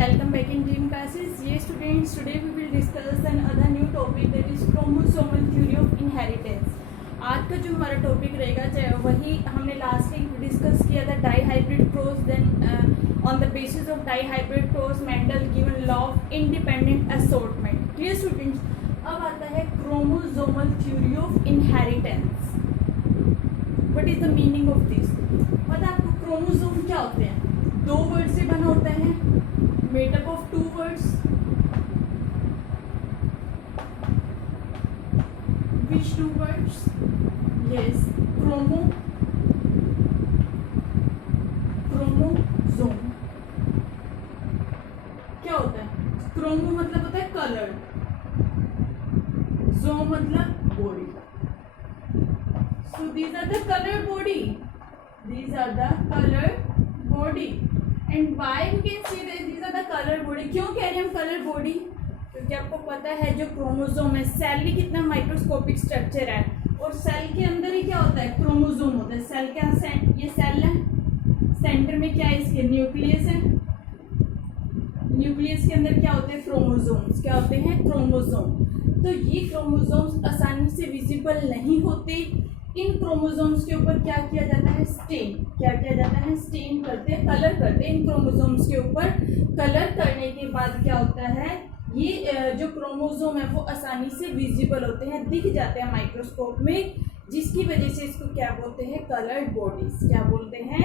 welcome back in Dream Classes. Yes students, today we will discuss another new topic, that is chromosomal theory of inheritance. आज का जो हमारा topic रहेगा चाहे वही हमने लास्ट वीक डिस्कस किया था dihybrid cross, then on the basis of dihybrid cross Mendel given law of independent assortment. Clear students, अब आता है chromosomal theory of inheritance. What is the meaning of this? पता है आपको chromosome क्या होते हैं? दो वर्ड से बना होता है, made up of 2 words. Which 2 words? Yes, chromosome. क्या होता है? क्रोमो मतलब होता है कलर, जोम मतलब body. So these are the color body. These are the color body. And why we can see that these are the color body? क्यों कह रहे हैं हम कलर बॉडी? क्योंकि आपको पता है जो क्रोमोसोम है, सेल ही कितना माइक्रोस्कोपिक स्ट्रक्चर है, और सेल के अंदर ही क्या होता है? क्रोमोसोम होता है. सेल क्या है? ये सेल है, सेंटर में क्या है? इसके न्यूक्लियस है. न्यूक्लियस के अंदर क्या होते हैं? क्रोमोसोम्स. क्या होते हैं? क्रोमोसोम. तो ये क्रोमोसोम्स आसानी से विजिबल नहीं होते. इन क्रोमोसोम्स के ऊपर क्या किया जाता है? स्टेन. क्या किया जाता है? स्टेन करते हैं, कलर करते हैं. इन क्रोमोसोम्स के ऊपर कलर करने के बाद क्या होता है? ये जो क्रोमोसोम है वो आसानी से विजिबल होते हैं, दिख जाते हैं माइक्रोस्कोप में, जिसकी वजह से इसको क्या बोलते हैं? Coloured bodies. क्या बोलते हैं?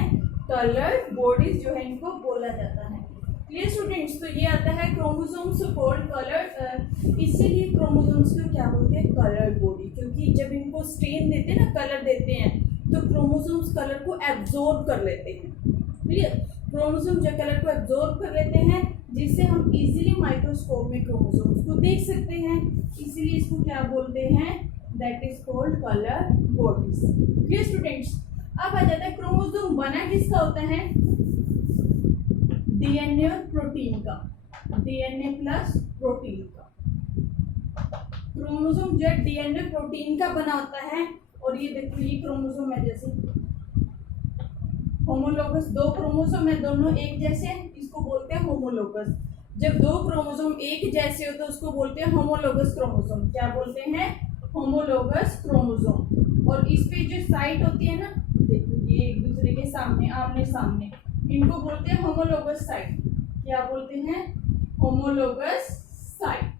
कलर्ड बॉडीज जो है इनको बोला जाता है. क्लियर स्टूडेंट्स, तो ये आता है क्रोमोसोम्स कॉल्ड कलर. इसीलिए क्रोमोसोम्स को क्या बोलते हैं? Coloured body. क्योंकि जब इनको स्ट्रेन देते हैं ना, कलर देते हैं, तो क्रोमोसोम्स कलर को एब्जॉर्ब कर लेते हैं. क्लियर? क्रोमोसोम जो कलर को एब्जॉर्ब कर लेते हैं, जिससे हम इजीली माइक्रोस्कोप में क्रोमोसोम्स को देख सकते हैं. इसीलिए इसको क्या बोलते हैं? That is called colour bodies. Clear students, अब आ जाता है क्रोमोसोम बना किसका होता है? डीएनए और प्रोटीन का. डीएनए प्लस प्रोटीन का. क्रोमोसोम जो है डीएनए प्रोटीन का बना होता है. और ये देखो, ये क्रोमोसोम है, जैसे होमोलोगस. 2 क्रोमोसोम है, दोनों एक जैसे, इसको बोलते हैं होमोलोगस. जब 2 क्रोमोसोम एक जैसे हो तो उसको बोलते हैं होमोलोगस क्रोमोसोम. क्या बोलते हैं? Homologous chromosome. और इस पे जो साइट होती है ना, देखो ये एक दूसरे के सामने, आमने सामने, इनको बोलते हैं होमोलोगस साइट. क्या बोलते हैं? Homologous site.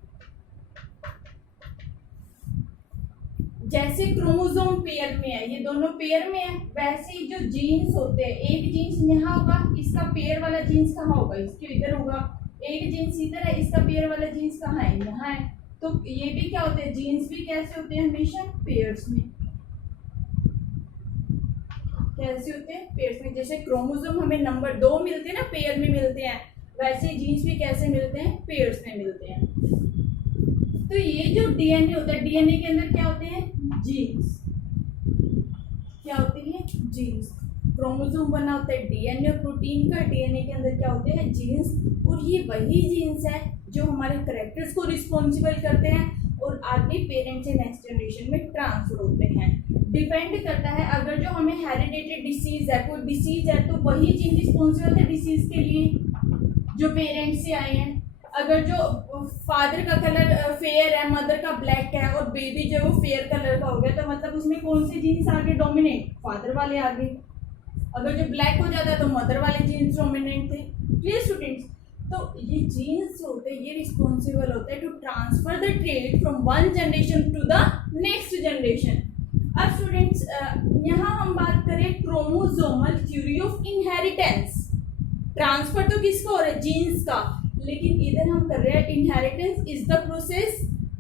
जैसे क्रोमोसोम पेयर में है, ये दोनों पेयर में है, वैसे ही जो जीन्स होते हैं, एक जीन्स यहाँ होगा, इसका पेयर वाला जीन्स कहाँ होगा? इसके इधर होगा. एक जीन्स इधर है, इसका पेयर वाला जीन्स कहाँ है? यहाँ है. तो ये भी क्या होते हैं? जीन्स भी कैसे होते हैं? हमेशा पेयर्स में. कैसे होते हैं? पेयर्स में. जैसे क्रोमोसोम हमें नंबर 2 मिलते हैं ना, पेयर में मिलते हैं, वैसे जीन्स भी कैसे मिलते हैं? पेयर्स में मिलते हैं. तो ये जो डीएनए होता है, डीएनए के अंदर क्या होते हैं? जीन्स. क्या होती है? जीन्स. क्रोमोसोम बना होता है डीएनए और प्रोटीन का. डीएनए के अंदर क्या होते हैं? जीन्स. और ये वही जीन्स है जो हमारे कैरेक्टर्स को रिस्पॉन्सिबल करते हैं और आगे पेरेंट से नेक्स्ट जनरेशन में ट्रांसफर होते हैं. डिपेंड करता है, अगर जो हमें हेरिडेटेड डिसीज है, कोई डिसीज है, तो वही जीन रिस्पॉन्सिबल है डिसीज के लिए जो पेरेंट से आए हैं. अगर जो फादर का कलर फेयर है, मदर का ब्लैक है, और बेबी जो वो फेयर कलर का हो गया, तो मतलब उसमें कौन से जीन्स आगे डोमिनेट? फादर वाले आगे. अगर जो ब्लैक हो जाता है तो मदर वाले जीन्स डोमिनेट थे. क्लियर स्टूडेंट्स, तो ये जीन्स होते हैं, ये रिस्पॉन्सिबल होते हैं to transfer the trait from one generation to the next generation. अब स्टूडेंट्स, यहाँ हम बात करें chromosomal theory of inheritance. Transfer तो किसका हो रहा है? जीन्स का. लेकिन इधर हम कर रहे हैं inheritance is the process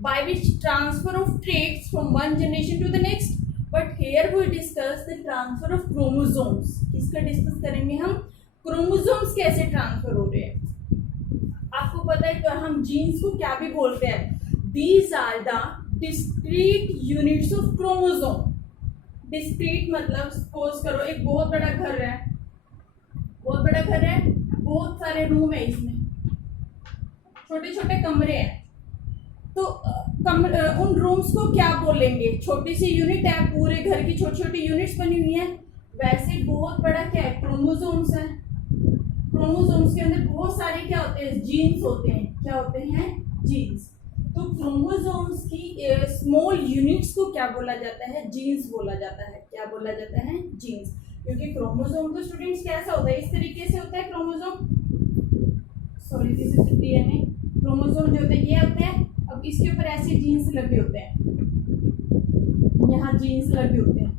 by which transfer of traits from one generation to the next. But here we discuss the transfer of chromosomes. इसका डिस्कस करेंगे हम, क्रोमोसोम्स कैसे ट्रांसफर हो रहे हैं. आपको पता है कि हम जीन्स को क्या भी बोलते हैं? These are the discrete units of chromosome. Discrete मतलब सपोज करो एक बहुत बड़ा घर है, बहुत बड़ा घर है, बहुत सारे रूम है, इसमें छोटे छोटे कमरे हैं. तो उन रूम्स को क्या बोलेंगे? छोटी सी यूनिट है, पूरे घर की छोटी छोटी यूनिट्स बनी हुई है. वैसे बहुत बड़ा क्या है? क्रोमोसोम्स है. क्रोमोसोम्स के अंदर बहुत सारे क्या होते हैं, जीन्स होते हैं। क्या होते हैं, जीन्स। तो क्रोमोसोम्स की स्मॉल यूनिट्स को क्या बोला जाता है, जीन्स बोला जाता है। क्या बोला जाता है, जीन्स। क्योंकि क्रोमोसोम तो स्टूडेंट्स कैसा होता है, इस तरीके से होता है chromosome, sorry this is DNA. Chromosome जो होते हैं ये होते हैं, अब इसके ऊपर ऐसे जीन्स लगे होते हैं, यहाँ जीन्स लगे होते हैं,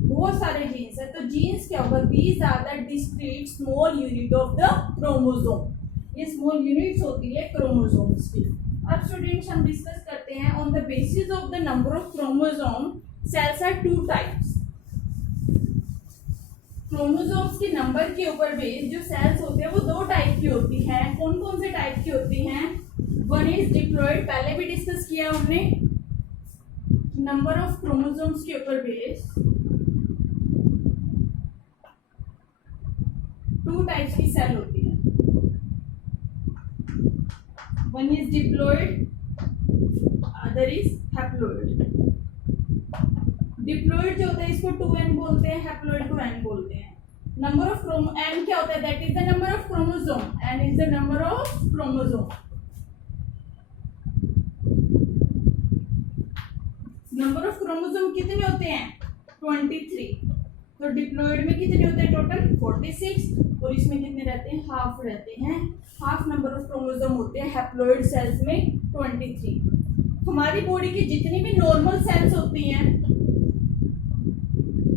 बहुत सारे जीन्स है। तो जीन्स क्या होगा, these are the discrete small unit of the chromosome. ये स्मॉल यूनिट्स होती है क्रोमोसोम्स की। अब स्टूडेंट्स हम डिस्कस करते हैं on the basis of the number of chromosome cells are two types. Chromosomes के नंबर के ऊपर बेस्ड जो सेल्स होते हैं वो दो टाइप की होती हैं। कौन कौन से टाइप की होती हैं, वन इज डिप्लॉयड, पहले भी डिस्कस किया हमने, नंबर ऑफ क्रोमोसोम्स के ऊपर बेस्ड टू टाइप्स की सेल होती है। One is diploid, other is haploid. Diploid जो होता है इसको 2n बोलते हैं, हैप्लॉयड को n बोलते हैं। नंबर ऑफ n क्या होता है, that is the number of chromosome, n is the number of chromosome. Number of chromosome कितने होते हैं, 23। तो डिप्लॉयड में कितने होते हैं टोटल, 46, और इसमें कितने रहते हैं, हाफ रहते हैं। हाफ नंबर ऑफ क्रोमोसोम होते हैं हैप्लॉयड सेल्स में, 23। हमारी बॉडी की जितनी भी नॉर्मल सेल्स होती हैं,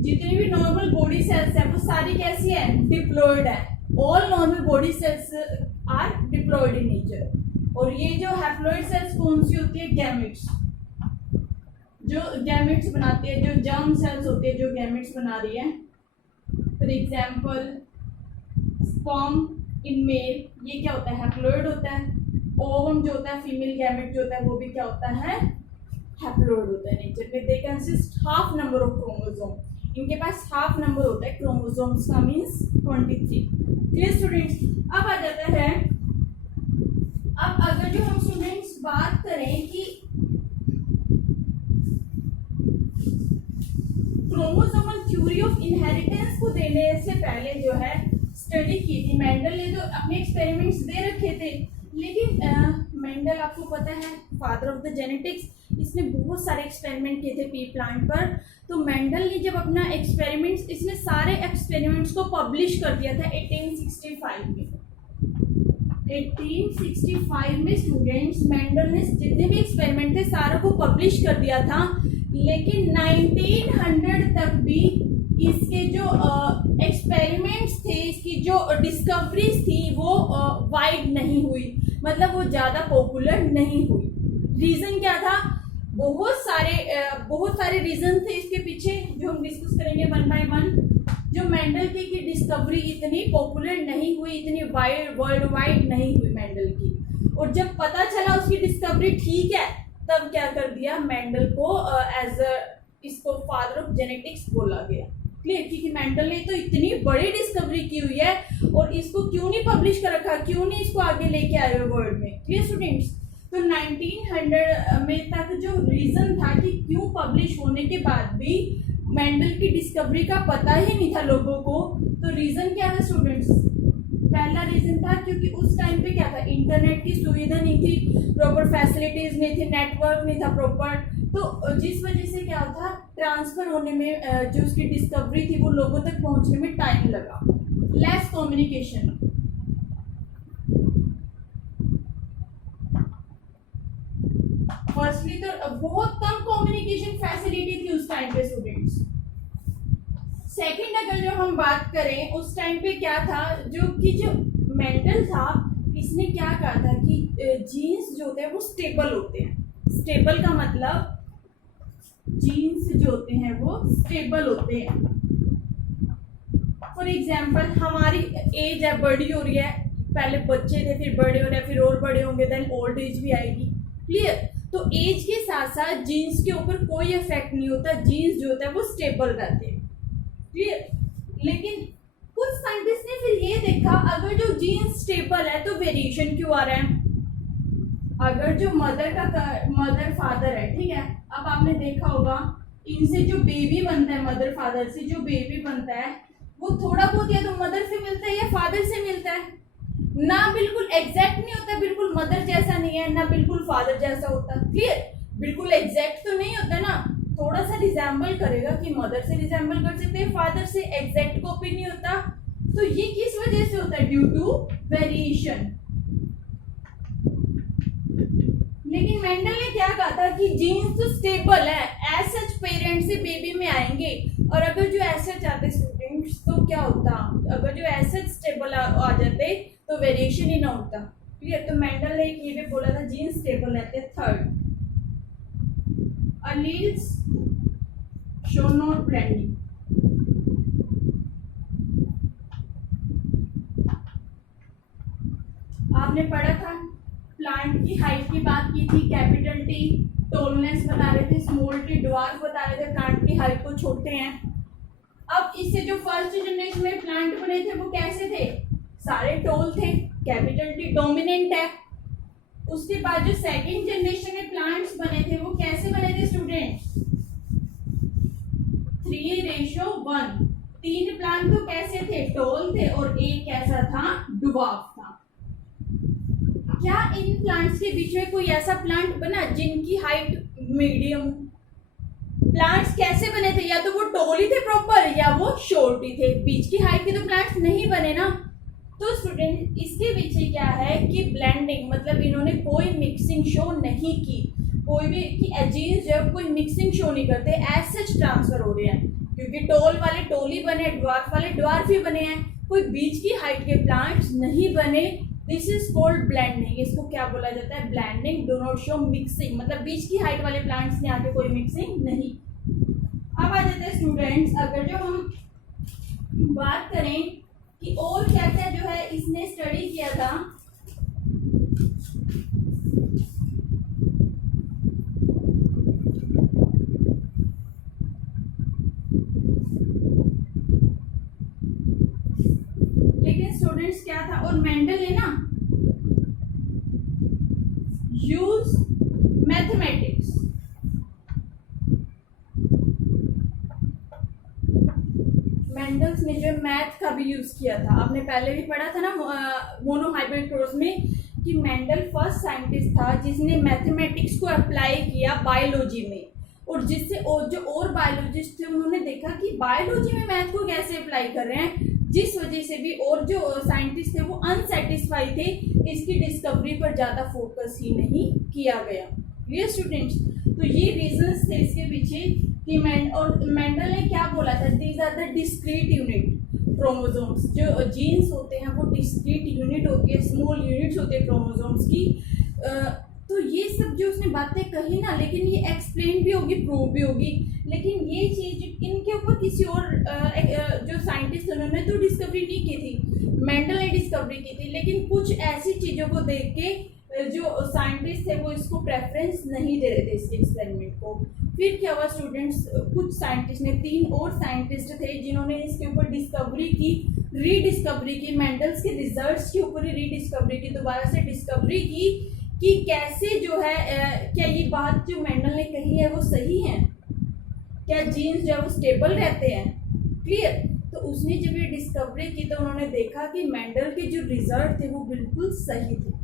जितनी भी नॉर्मल बॉडी सेल्स है वो सारी कैसी है, डिप्लॉयड है। All normal body cells are diploid in nature. और ये जो हैप्लॉयड सेल्स कौन सी होती है, गैमेट्स, जो गैमेट्स बनाती है, जो जर्म सेल्स होती है जो गैमेट्स बना रही है। For example sperm in male, ये क्या होता है, हैप्लॉयड होता है। ओवम जो होता है, फीमेल गैमेट जो होता है वो भी क्या होता है, हैप्लॉयड होता है नेचर में। They consist half number of chromosome, इनके पास हाफ नंबर होता है क्रोमोसोम्स का, मीन्स 23। Clear students. अब आ जाता है, अब अगर जो हम स्टूडेंट्स बात करें कि क्रोमोसोमल थ्योरी ऑफ इनहेरिटेंस को देने से पहले जो है स्टडी की थी मेंडल ने, तो अपने एक्सपेरिमेंट्स दे रखे थे। लेकिन मेंडल आपको पता है फादर ऑफ द जेनेटिक्स, इसने बहुत सारे एक्सपेरिमेंट किए थे पी प्लांट पर। तो मेंडल ने जब अपना एक्सपेरिमेंट्स, इसने सारे एक्सपेरिमेंट्स को पब्लिश कर दिया था 1865 में। 1865 में स्टूडेंट्स मेंडल ने जितने भी एक्सपेरिमेंट थे सारों को पब्लिश कर दिया था। लेकिन 1900 तक भी इसके जो एक्सपेरिमेंट्स थे, इसकी जो डिस्कवरीज थी वो वाइड नहीं हुई, मतलब वो ज़्यादा पॉपुलर नहीं हुई। रीज़न क्या था, बहुत सारे रीज़न थे इसके पीछे, जो हम डिस्कस करेंगे वन बाय वन। जो मेंडल की डिस्कवरी इतनी पॉपुलर नहीं हुई, इतनी वाइड वर्ल्ड वाइड नहीं हुई मेंडल की। और जब पता चला उसकी डिस्कवरी ठीक है, तब क्या कर दिया, मेंडल को एज इसको फादर ऑफ जेनेटिक्स बोला गया। क्लियर, क्योंकि मेंडल ने तो इतनी बड़ी डिस्कवरी की हुई है और इसको क्यों नहीं पब्लिश कर रखा, क्यों नहीं इसको आगे लेके आए हुए वर्ल्ड में। Clear students. तो 1900 में तक जो रीजन था कि क्यों पब्लिश होने के बाद भी मेंडल की डिस्कवरी का पता ही नहीं था लोगों को, तो रीजन क्या था स्टूडेंट्स, पहला रीजन था क्योंकि उस टाइम पे क्या था, इंटरनेट की सुविधा नहीं थी, प्रॉपर फैसिलिटीज नहीं थी, नेटवर्क नहीं था प्रॉपर। तो जिस वजह से क्या था, ट्रांसफर होने में जो उसकी डिस्कवरी थी वो लोगों तक पहुंचने में टाइम लगा। लेस कम्युनिकेशन, फर्स्टली तो बहुत कम कम्युनिकेशन फैसिलिटी थी उस टाइम पे स्टूडेंट्स। सेकंड अगर जो हम बात करें उस टाइम पे क्या था, जो मेंडल था इसने क्या कहा था कि जीन्स जो होते हैं वो स्टेबल होते हैं। स्टेबल का मतलब जीन्स जो होते हैं वो स्टेबल होते हैं। फॉर एग्जाम्पल हमारी एज है, बड़ी हो रही है, पहले बच्चे थे फिर बड़े हो रहे हैं, फिर और बड़े होंगे, देन ओल्ड एज भी आएगी। क्लियर। तो एज के साथ साथ जीन्स के ऊपर कोई इफेक्ट नहीं होता, जीन्स जो होता है वो स्टेबल रहते हैं। क्लियर। लेकिन कुछ साइंटिस्ट ने फिर ये देखा, अगर जो जीन्स स्टेबल है तो वेरिएशन क्यों आ रहा है। अगर जो मदर फादर है, ठीक है, अब आपने देखा होगा इनसे जो बेबी बनता है, मदर फादर से जो बेबी बनता है वो थोड़ा बहुत या तो मदर से मिलता है या फादर से मिलता है। ना बिल्कुल एग्जैक्ट नहीं होता, बिल्कुल मदर जैसा नहीं है, ना बिल्कुल फादर जैसा होता। क्लियर? बिल्कुल एग्जैक्ट तो नहीं होता ना, थोड़ा सा रिजेंबल करेगा कि मदर से रिजेंबल कर सकते हैं, फादर से एग्जैक्ट कॉपी नहीं होता। तो ये किस वजह से होता है? Due to variation. लेकिन मेंडल ने क्या कहा था कि जीन्स तो स्टेबल है, एज सच पेरेंट्स से बेबी में आएंगे, और अगर जो एज सच आते स्टूडेंट्स तो क्या होता, अगर जो एज सच स्टेबल आ जाते तो वेरिएशन ही ना होता। क्लियर? तो मेंडल ने ये भी बोला था जीन्स स्टेबल रहते हैं। Third, alleles show not blending। आपने पढ़ा था प्लांट की हाइट की बात की थी, कैपिटल टी टोलनेस बता रहे थे, स्मॉल टी ड्वार्फ बता रहे थे, प्लांट की हाइट को छोटे हैं। अब इससे जो फर्स्ट जनरेशन में प्लांट बने थे वो कैसे थे? सारे टोल थे, कैपिटल टी डोमिनेंट है। उसके बाद जो सेकंड जनरेशन में प्लांट्स बने थे वो कैसे बने थे स्टूडेंट्स? 3:1। 3 प्लांट तो कैसे थे? टोल थे, और एक कैसा था? ड्वार्फ था। क्या इन प्लांट्स के बीच में कोई ऐसा प्लांट बना जिनकी हाइट मीडियम? प्लांट्स कैसे बने थे? या तो वो टोल ही थे प्रॉपर, या वो शॉर्ट ही थे, बीच की हाइट के तो प्लांट्स नहीं बने ना। तो स्टूडेंट इसके पीछे क्या है कि ब्लेंडिंग, मतलब इन्होंने कोई मिक्सिंग शो नहीं की, कोई भी कि जीन्स जब कोई मिक्सिंग शो नहीं करते, एज सच ट्रांसफर हो रहे हैं, क्योंकि टोल वाले टोल ही बने, ड्वार्फ वाले ड्वार्फ ही बने हैं, कोई बीच की हाइट के प्लांट्स नहीं बने। This is called blending. इसको क्या बोला जाता है? Blending. Do not show mixing, मतलब बीच की हाइट वाले प्लांट्स में आके कोई मिक्सिंग नहीं। अब आ जाते हैं स्टूडेंट्स, अगर जो हम बात करें कि और क्या क्या जो है इसने स्टडी किया था, लेकिन स्टूडेंट्स क्या था, और मेंडल ने ना यूज मैथमेटिक्स। मेंडल्स ने जो मैथ का भी यूज किया था, आपने पहले भी पढ़ा था ना मोनोहाइब्रिड क्रॉस में, कि मेंडल फर्स्ट साइंटिस्ट था जिसने मैथमेटिक्स को अप्लाई किया बायोलॉजी में, और जिससे और बायोलॉजिस्ट थे उन्होंने देखा कि बायोलॉजी में मैथ को कैसे अप्लाई कर रहे हैं, जिस वजह से भी और जो साइंटिस्ट थे वो अनसेटिस्फाई थे, इसकी डिस्कवरी पर ज़्यादा फोकस ही नहीं किया गया। Clear students? तो ये रीजंस थे इसके पीछे कि मेंडल ने क्या बोला था, these are the discrete unit chromosomes. जो जीन्स होते हैं वो डिस्क्रीट यूनिट होती है, स्मॉल यूनिट्स होते हैं क्रोमोसोम्स की। तो ये सब जो उसने बातें कही ना, लेकिन ये एक्सप्लेन भी होगी, प्रूव भी होगी, लेकिन ये चीज इनके ऊपर किसी और जो साइंटिस्ट उन्होंने तो डिस्कवरी नहीं की थी, मेंडल ने डिस्कवरी की थी, लेकिन कुछ ऐसी चीज़ों को देख के जो साइंटिस्ट थे वो इसको प्रेफरेंस नहीं दे रहे थे इस एक्सपेरिमेंट को। फिर क्या हुआ स्टूडेंट्स, कुछ साइंटिस्ट ने, 3 और साइंटिस्ट थे जिन्होंने इसके ऊपर डिस्कवरी की, रीडिस्कवरी की, मेंडल्स के रिजल्ट्स के ऊपर ही रीडिस्कवरी की, दोबारा से डिस्कवरी की कि कैसे जो है क्या ये बात जो मेंडल ने कही है वो सही है, क्या जीन्स जो है वो स्टेबल रहते हैं। क्लियर? तो उसने जब ये डिस्कवरी की तो उन्होंने देखा कि मेंडल के जो रिजल्ट थे वो बिल्कुल सही थे,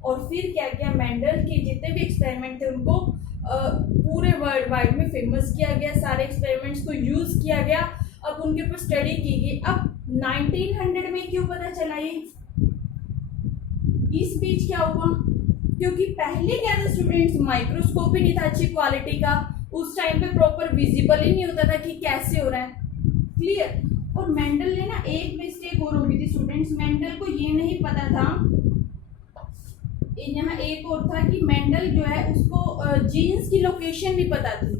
और फिर क्या किया, मेंडल के जितने भी एक्सपेरिमेंट थे उनको पूरे वर्ल्ड वाइड में फेमस किया गया, सारे एक्सपेरिमेंट्स को यूज किया गया, अब उनके ऊपर स्टडी की गई। अब 1900 में क्यों पता चला ये, इस बीच क्या हुआ, क्योंकि पहले क्या था स्टूडेंट्स, माइक्रोस्कोप ही नहीं था अच्छी क्वालिटी का, उस टाइम पे प्रॉपर विजिबल ही नहीं होता था कि कैसे हो रहा है। क्लियर? और मेंडल ने ना एक मिस्टेक और होगी थी स्टूडेंट्स, मेंडल को ये नहीं पता था, यहाँ एक और था कि मेंडल जो है उसको जीन्स की लोकेशन भी पता थी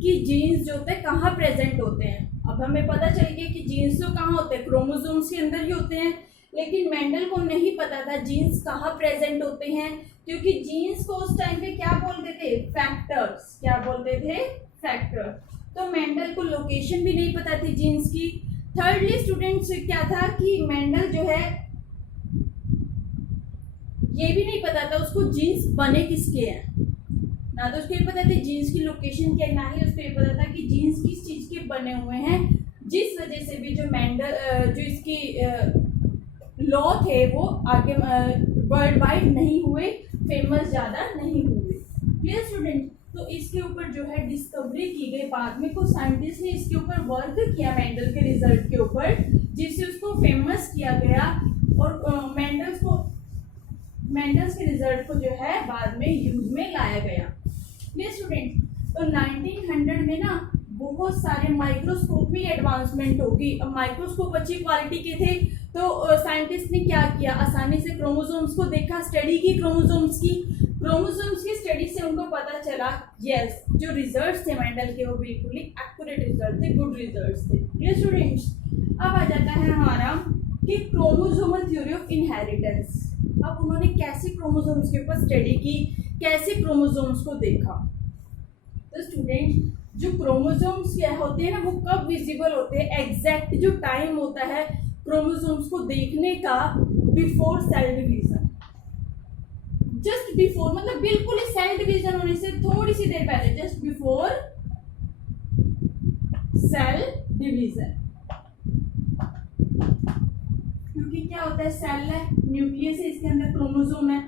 कि जीन्स जो होते हैं कहाँ प्रेजेंट होते हैं। अब हमें पता चल गया कि जीन्स तो कहाँ होते हैं, क्रोमोसोम्स के अंदर ही होते हैं, लेकिन मेंडल को नहीं पता था जीन्स कहाँ प्रेजेंट होते हैं, क्योंकि जीन्स को उस टाइम पे क्या बोलते थे, फैक्टर्स। क्या बोलते थे? फैक्टर। तो मेंडल को लोकेशन भी नहीं पता थी जीन्स की। थर्डली स्टूडेंट्स क्या था कि मेंडल जो है ये भी नहीं पता था उसको जीन्स बने किसके हैं, ना तो उसको ये पता था जीन्स की लोकेशन क्या, ना ही उसको ये पता था कि जीन्स किस चीज के बने हुए हैं, जिस वजह से भी जो मेंडल जो इसकी लॉ थे वो आगे वर्ल्ड वाइड नहीं हुए, फेमस ज़्यादा नहीं हुए। Clear student? तो इसके ऊपर जो है डिस्कवरी की गई, बाद में कुछ साइंटिस्ट ने इसके ऊपर वर्क किया मेंडल के रिजल्ट के ऊपर, जिससे उसको फेमस किया गया और मेंडल्स के रिजल्ट को जो है बाद में यूज में लाया गया। Clear student? तो 1900 में ना बहुत सारे माइक्रोस्कोप में एडवांसमेंट होगी। अब माइक्रोस्कोप अच्छी क्वालिटी के थे, तो साइंटिस्ट ने क्या किया, आसानी से क्रोमोसोम्स को देखा, स्टडी की क्रोमोसोम्स की स्टडी से उनको पता चला यस जो रिजल्ट्स थे मेंडल के वो बिल्कुल ही एक्यूरेट रिजल्ट थे, गुड रिजल्ट्स थे। Clear students? अब आ जाता है हमारा कि क्रोमोसोमल थ्योरी ऑफ इनहेरिटेंस। अब उन्होंने कैसे क्रोमोसोम्स के ऊपर स्टडी की, कैसे क्रोमोसोम्स को देखा। तो स्टूडेंट जो क्रोमोसोम्स क्या होते हैं ना, वो कब विजिबल होते हैं, एग्जैक्ट जो टाइम होता है क्रोमोसोम्स को देखने का, before cell division. Just before मतलब बिल्कुल ही सेल डिवीजन होने से थोड़ी सी देर पहले, जस्ट बिफोर सेल डिवीजन। क्योंकि क्या होता है, सेल है, न्यूक्लियस है, इसके अंदर क्रोमोसोम है।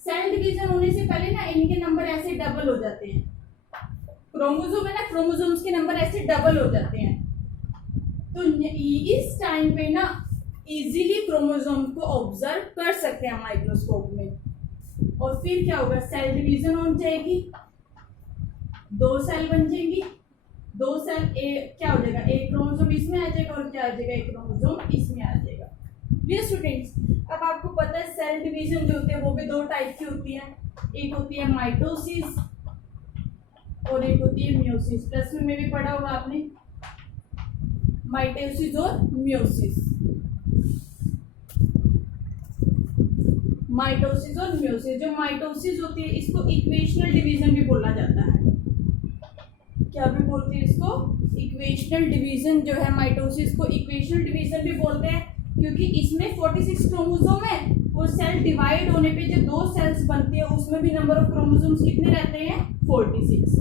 सेल डिवीजन होने से पहले ना इनके नंबर ऐसे डबल हो जाते हैं। क्रोमोसोम है ना, क्रोमोसोम्स के नंबर ऐसे डबल हो जाते हैं। तो इस टाइम पे ना इजीली क्रोमोसोम को ऑब्जर्व कर सकते हैं माइक्रोस्कोप में। और फिर क्या होगा, सेल डिवीजन हो जाएगी, 2 सेल बन जाएंगी, 2 सेल क्या हो जाएगा, एक क्रोमोसोम इसमें आ जाएगा और क्या आ जाएगा, एक क्रोमोसोम इसमें आ जाएगा। ये स्टूडेंट्स, अब आपको पता है सेल डिवीजन जो होते हैं वो भी 2 टाइप की होती है, एक होती है माइटोसिस और एक होती है मियोसिस। प्लस में भी पढ़ा होगा आपने माइटोसिस और मियोसिस। माइटोसिस और मियोसिस, जो माइटोसिस होती है इसको इक्वेशनल डिवीजन भी बोला जाता है। क्या भी बोलते हैं इसको, इक्वेशनल डिवीजन जो है माइटोसिस को इक्वेशनल डिवीजन भी बोलते हैं, क्योंकि इसमें 46 क्रोमोसोम है और सेल डिवाइड होने पे जो 2 सेल्स बनती है उसमें भी नंबर ऑफ क्रोमोसोम्स कितने रहते हैं, 46।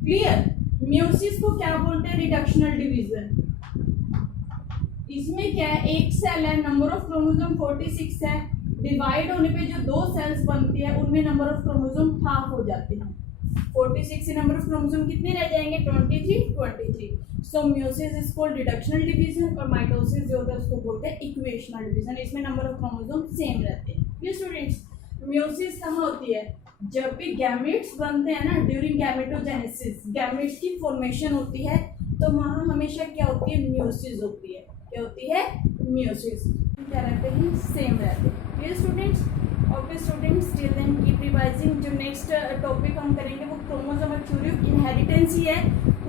क्लियर? मियोसिस को क्या बोलते हैं, रिडक्शनल डिवीजन। इसमें क्या है, एक सेल है, नंबर ऑफ क्रोमोसोम 46 है, डिवाइड होने पे जो 2 सेल्स बनती है उनमें नंबर ऑफ क्रोमोसोम हाफ हो जाते हैं। 46 से नंबर ऑफ क्रोमोसोम कितने रह जाएंगे, 23। So meiosis is called reductional division और माइटोसिस जो होता है उसको बोलते हैं इक्वेशनल डिवीजन। इसमें नंबर ऑफ क्रोमोसोम सेम रहते हैं। ये स्टूडेंट्स, मियोसिस कहाँ होती है, जब भी गैमेट्स बनते हैं ना, ड्यूरिंग गैमेटोजेनेसिस, गैमेट्स की फॉर्मेशन होती है, तो वहाँ हमेशा क्या होती है, मियोसिस होती है। क्या होती है, मियोसिस। क्या रहते हैं, सेम रहते हैं। ये students, okay students, till then keep revising. जो नेक्स्ट टॉपिक हम करेंगे वो क्रोमोसोमल थ्योरी ऑफ इनहेरिटेंस ही है,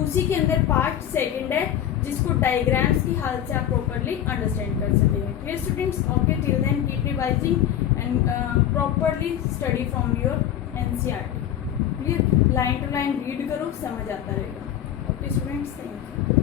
उसी के अंदर पार्ट 2 है, जिसको डायग्राम्स की हालत से आप प्रॉपरली अंडरस्टैंड कर सकेंगे। Clear students? Okay, till then keep revising and properly study from your NCERT। Clear? Line to line read करो, समझ आता रहेगा। Okay students, thank you.